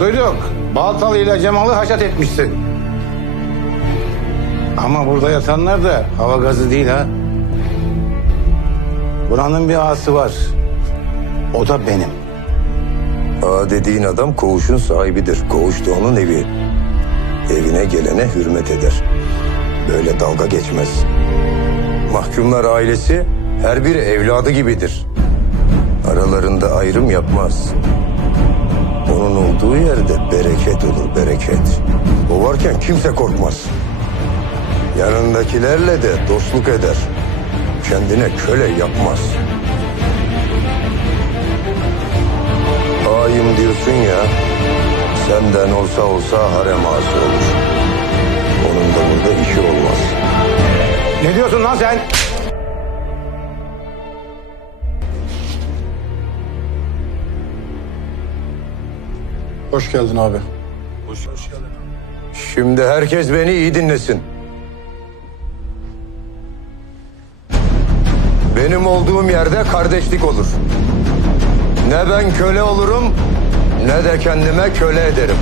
duyduk. Baltalı ile Cemal'ı haşat etmişsin. Ama burada yatanlar da hava gazı değil ha. Buranın bir ağası var. O da benim. Ağa dediğin adam koğuşun sahibidir. Koğuş da onun evi. Evine gelene hürmet eder. Böyle dalga geçmez. Mahkumlar ailesi her bir evladı gibidir. Aralarında ayrım yapmaz. Olduğu yerde bereket olur bereket. O varken kimse korkmaz. Yanındakilerle de dostluk eder. Kendine köle yapmaz. Ağayım diyorsun ya, senden olsa olsa harem ağası olur. Onun da burada işi olmaz. Ne diyorsun lan sen? Hoş geldin abi. Şimdi herkes beni iyi dinlesin. Benim olduğum yerde kardeşlik olur. Ne ben köle olurum, ne de kendime köle ederim.